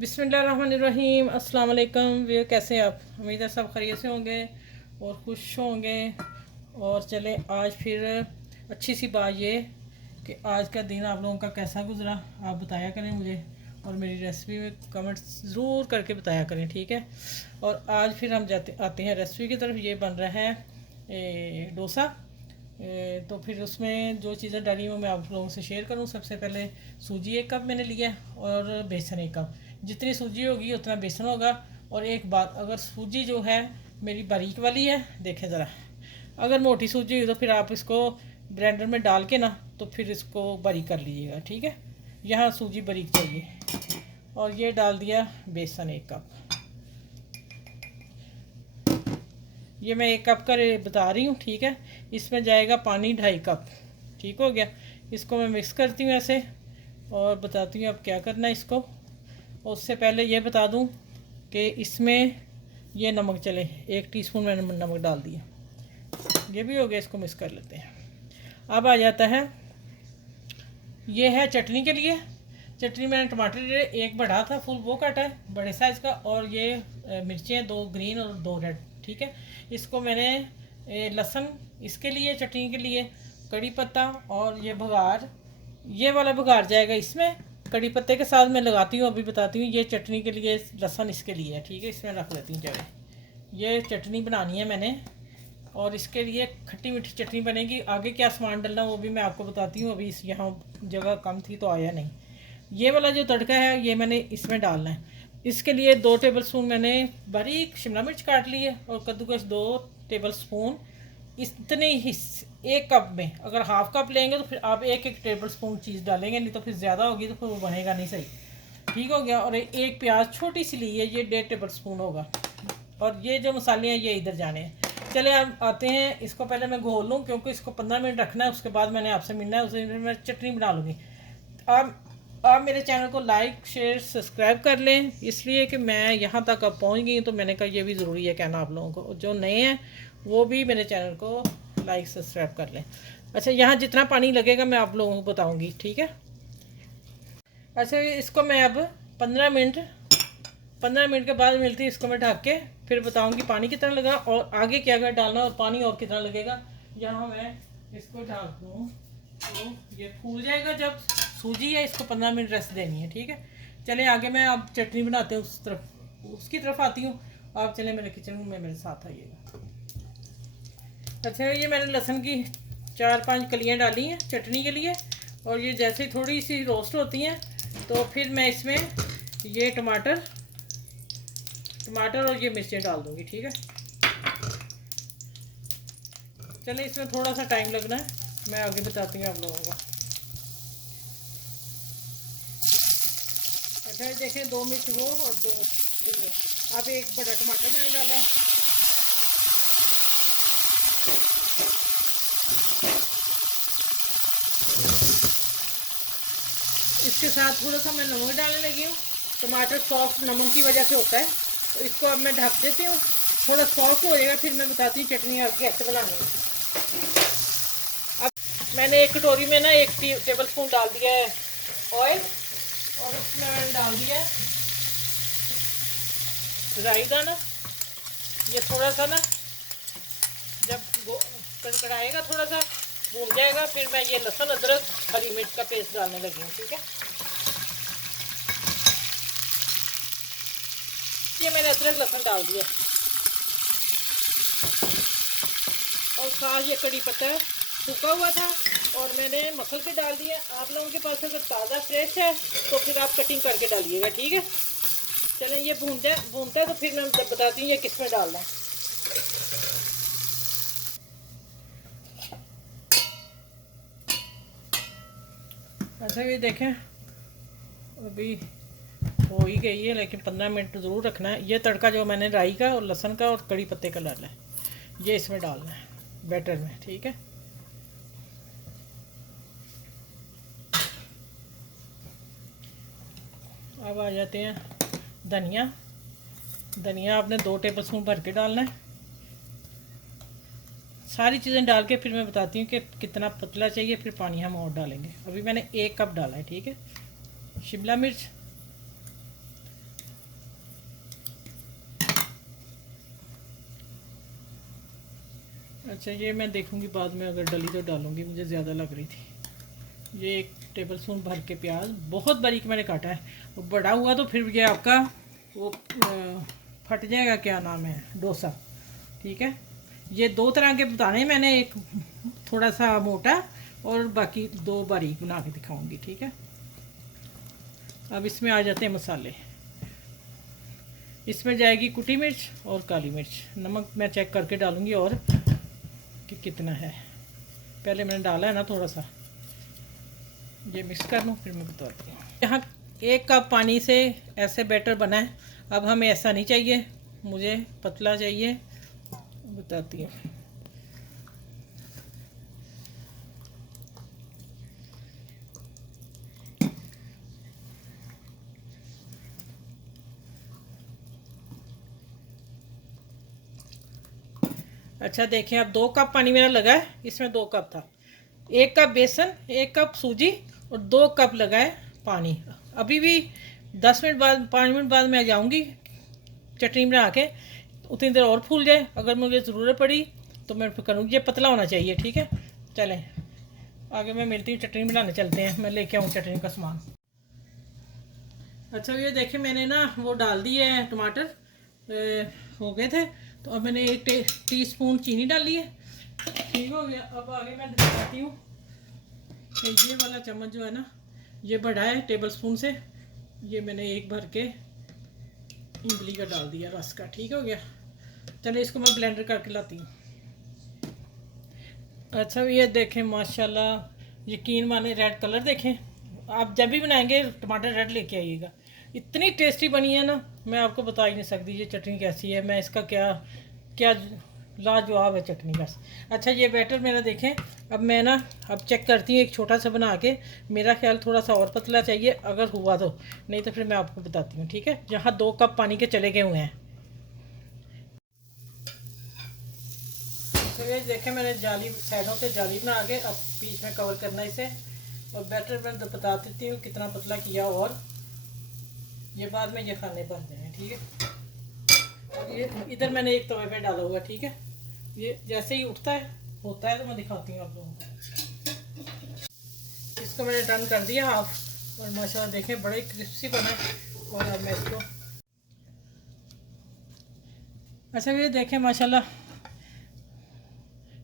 बिस्मिल्लाहिर्रहमानिर्रहीम। अस्सलाम वालेकुम। वे कैसे हैं आप? उम्मीद है सब खैरियत से होंगे और खुश होंगे। और चले आज फिर अच्छी सी बात ये कि आज का दिन आप लोगों का कैसा गुजरा आप बताया करें मुझे, और मेरी रेसिपी में कमेंट्स ज़रूर करके बताया करें, ठीक है। और आज फिर हम आते हैं रेसिपी की तरफ। ये बन रहा है डोसा। तो फिर उसमें जो चीज़ें डाली वो मैं आप लोगों से शेयर करूं। सबसे पहले सूजी 1 कप मैंने लिया और बेसन 1 कप। जितनी सूजी होगी उतना बेसन होगा। और एक बात, अगर सूजी जो है मेरी बारीक वाली है, देखें ज़रा, अगर मोटी सूजी हुई तो फिर आप इसको ब्लेंडर में डाल के ना तो फिर इसको बारीक कर लीजिएगा, ठीक है। यहाँ सूजी बारीक चाहिए। और ये डाल दिया बेसन 1 कप। ये मैं 1 कप का बता रही हूँ, ठीक है। इसमें जाएगा पानी 2.5 कप। ठीक हो गया। इसको मैं मिक्स करती हूँ ऐसे और बताती हूँ अब क्या करना है इसको। और उससे पहले ये बता दूँ कि इसमें ये नमक चले, 1 टीस्पून मैंने नमक डाल दिया। ये भी हो गया, इसको मिक्स कर लेते हैं। अब आ जाता है, ये है चटनी के लिए। चटनी मैंने टमाटर लिए, एक बड़ा था फुल वो काटा है बड़े साइज़ का, और ये मिर्चें 2 ग्रीन और 2 रेड, ठीक है। इसको मैंने लहसुन इसके लिए, चटनी के लिए, कड़ी पत्ता और ये बघार, ये वाला बघार जाएगा इसमें। कड़ी पत्ते के साथ मैं लगाती हूँ, अभी बताती हूँ। ये चटनी के लिए, लहसुन इसके लिए है, ठीक है। इसमें रख लेती हूँ जगह। ये चटनी बनानी है मैंने, और इसके लिए खट्टी मीठी चटनी बनेगी। आगे क्या सामान डलना वो भी मैं आपको बताती हूँ। अभी इस यहाँ जगह कम थी तो आया नहीं। ये वाला जो तड़का है ये मैंने इसमें डालना है। इसके लिए 2 टेबल स्पून मैंने बारीक शिमला मिर्च काट ली है, और कद्दूकस 2 टेबल स्पून। इतने ही 1 कप में अगर हाफ कप लेंगे तो फिर आप 1-1 टेबल स्पून चीज़ डालेंगे, नहीं तो फिर ज़्यादा होगी तो फिर वो बनेगा नहीं सही। ठीक हो गया। और एक प्याज छोटी सी ली है, ये 1.5 टेबल स्पून होगा। और ये जो मसाले हैं ये इधर जाने हैं। चले अब आते हैं, इसको पहले मैं घोल लूँ क्योंकि इसको 15 मिनट रखना है। उसके बाद मैंने आपसे मिलना है, उसे मैं चटनी बना लूँगी। आप मेरे चैनल को लाइक शेयर सब्सक्राइब कर लें, इसलिए कि मैं यहाँ तक अब पहुँच गई, तो मैंने कहा ये भी ज़रूरी है कहना आप लोगों को। जो नए हैं वो भी मेरे चैनल को लाइक सब्सक्राइब कर लें। अच्छा, यहाँ जितना पानी लगेगा मैं आप लोगों को बताऊँगी, ठीक है। अच्छा, इसको मैं अब 15 मिनट के बाद मिलती है। इसको मैं ढक के फिर बताऊंगी पानी कितना लगा और आगे क्या क्या डालना और पानी और कितना लगेगा। यहाँ मैं इसको ढक दूँ तो ये फूल जाएगा। जब सूजी है इसको 15 मिनट रेस्ट देनी है, ठीक है। चले आगे मैं अब चटनी बनाते हैं, उसकी तरफ आती हूँ। आप चले मेरे किचन में मेरे साथ आइएगा। अच्छा, ये मैंने लहसुन की 4-5 कलियाँ डाली हैं चटनी के लिए। और ये जैसे थोड़ी सी रोस्ट होती हैं तो फिर मैं इसमें ये टमाटर और ये मिर्चें डाल दूँगी, ठीक है। चलिए, इसमें थोड़ा सा टाइम लगना है, मैं आगे बताती हूँ आप लोगों को। अच्छा, देखें 2 मिर्च वो और 2 वो। अब एक बड़ा टमाटर मैंने डाला है। इसके साथ थोड़ा सा मैं नमक डालने लगी हूँ। टमाटर सॉफ्ट नमक की वजह से होता है, तो इसको अब मैं ढक देती हूँ। थोड़ा सॉफ्ट हो जाएगा फिर मैं बताती हूँ चटनी आप कैसे बनानी है। अब मैंने एक कटोरी में ना 1 टेबल स्पून डाल दिया है ऑयल, और उसमें मैंने डाल दिया है राई दाना। ये थोड़ा सा ना जब कड़कड़ाएगा, थोड़ा सा भून जाएगा, फिर मैं ये लहसुन अदरक हरी मिर्च का पेस्ट डालने लगी हूँ, ठीक है। ये मैंने अदरक लहसुन डाल दिया, और साथ ये कड़ी पत्ता सूखा हुआ था और मैंने मसल के डाल दिया। आप लोगों के पास अगर ताज़ा फ्रेश है तो फिर आप कटिंग करके डालिएगा, ठीक है। चलें, ये भूनता है तो फिर मैं बताती हूँ ये किस में डालना है। अच्छा, ये देखें अभी हो ही गई है, लेकिन 15 मिनट ज़रूर रखना है। ये तड़का जो मैंने राई का और लहसुन का और कड़ी पत्ते का डाला है, ये इसमें डालना है बैटर में, ठीक है। अब आ जाते हैं धनिया आपने 2 टेबल स्पून भर के डालना है। सारी चीज़ें डाल के फिर मैं बताती हूँ कि कितना पतला चाहिए, फिर पानी हम और डालेंगे। अभी मैंने 1 कप डाला है, ठीक है। शिमला मिर्च अच्छा, ये मैं देखूंगी बाद में, अगर डली तो डालूंगी, मुझे ज़्यादा लग रही थी। ये 1 टेबल स्पून भर के प्याज बहुत बारीक मैंने काटा है, वो बड़ा हुआ तो फिर ये आपका वो फट जाएगा, क्या नाम है, डोसा। ठीक है, ये 2 तरह के बताने मैंने, एक थोड़ा सा मोटा और बाकी 2 बारीक बना के दिखाऊंगी। ठीक है, अब इसमें आ जाते हैं मसाले। इसमें जाएगी कुटी मिर्च और काली मिर्च। नमक मैं चेक करके डालूंगी और कि कितना है, पहले मैंने डाला है ना थोड़ा सा। ये मिक्स कर लूँ फिर मैं बताती हूँ। यहाँ 1 कप पानी से ऐसे बैटर बना है। अब हमें ऐसा नहीं चाहिए, मुझे पतला चाहिए, बताती हूँ। अच्छा देखें, अब 2 कप पानी मेरा लगा है, इसमें 2 कप था। 1 कप बेसन, 1 कप सूजी और 2 कप लगा है पानी। अभी भी 10 मिनट बाद, 5 मिनट बाद मैं जाऊंगी चटनी बना के, उतनी देर और फूल जाए। अगर मुझे ज़रूरत पड़ी तो मैं फिर करूँगी। ये पतला होना चाहिए। ठीक है, चलें आगे मैं मिलती हूँ, चटनी बनाने चलते हैं। मैं लेके आऊँ चटनी का सामान। अच्छा, ये देखिए मैंने ना वो डाल दिए हैं टमाटर, हो गए थे, तो अब मैंने 1 टीस्पून चीनी डाली है। ठीक हो गया। अब आगे मैं दिखाती हूँ कि ये वाला चम्मच जो है ना, ये बड़ा है टेबल स्पून से, ये मैंने 1 भर के इमली का डाल दिया, रस का। ठीक हो गया, चलिए इसको मैं ब्लेंडर करके लाती हूँ। अच्छा, ये देखें माशाल्लाह, यकीन माने रेड कलर देखें। आप जब भी बनाएंगे टमाटर रेड लेके आइएगा, इतनी टेस्टी बनी है ना, मैं आपको बता ही नहीं सकती ये चटनी कैसी है। मैं इसका क्या क्या लाजवाब है चटनी बस। अच्छा, ये बैटर मेरा देखें। अब मैं ना अब चेक करती हूँ एक छोटा सा बना के, मेरा ख्याल थोड़ा सा और पतला चाहिए, अगर हुआ तो, नहीं तो फिर मैं आपको बताती हूँ। ठीक है, जहाँ 2 कप पानी के चले गए हुए हैं। तो ये देखें मैंने जाली, साइडों से जाली बना के अब बीच में कवर करना इसे। और बैटर मैं बता देती हूँ कितना पतला किया, और ये बाद में ये खाने बन जाए। ठीक है, और ये इधर मैंने एक तवे पे डाला हुआ। ठीक है, ये जैसे ही उठता है होता है तो मैं दिखाती हूँ आप लोगों को। इसको मैंने टर्न कर दिया हाफ, और माशाल्लाह देखें बड़े क्रिस्पी बना है। और अब मैं इसको, अच्छा ये देखें माशाल्लाह,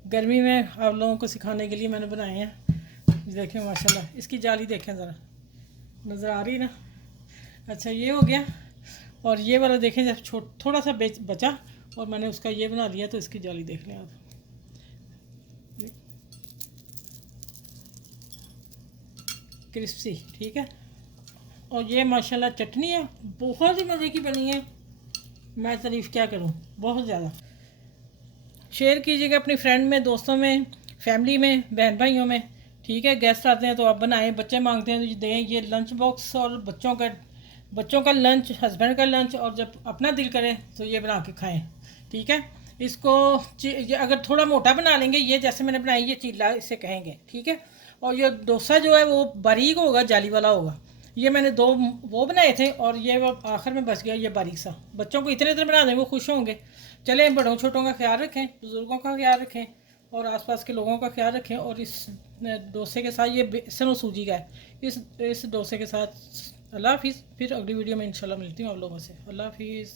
गर्मी में आप लोगों को सिखाने के लिए मैंने बनाए हैं। देखें माशाल्लाह, इसकी जाली देखें ज़रा, नज़र आ रही ना। अच्छा, ये हो गया। और ये वाला देखें, जब थोड़ा सा बचा और मैंने उसका ये बना लिया, तो इसकी जाली देख लें आप, क्रिस्पी। ठीक है, और ये माशाल्लाह चटनी है, बहुत ही मज़े की बनी है। मैं तारीफ़ क्या करूँ, बहुत ज़्यादा। शेयर कीजिएगा अपनी फ्रेंड में, दोस्तों में, फैमिली में, बहन भाइयों में। ठीक है, गेस्ट आते हैं तो आप बनाएं, बच्चे मांगते हैं तो दें। ये लंच बॉक्स और बच्चों का लंच, हस्बैंड का लंच, और जब अपना दिल करे तो ये बना के खाएं। ठीक है, इसको ये अगर थोड़ा मोटा बना लेंगे, ये जैसे मैंने बनाई, ये चीला इसे कहेंगे। ठीक है, और ये डोसा जो है वो बारीक होगा, जाली वाला होगा। ये मैंने 2 वो बनाए थे, और ये वो आखिर में बच गया ये बारीक सा। बच्चों को इतने इतने बना दें, वो खुश होंगे। चलें, बड़ों छोटों का ख्याल रखें, बुज़ुर्गों का ख्याल रखें, और आसपास के लोगों का ख्याल रखें। और इस डोसे के साथ, ये बेसन और सूजी का है, इस डोसे के साथ। अल्लाह हाफिज़। फिर अगली वीडियो में इंशाल्लाह मिलती हूँ आप लोगों से। अल्लाह हाफिज़।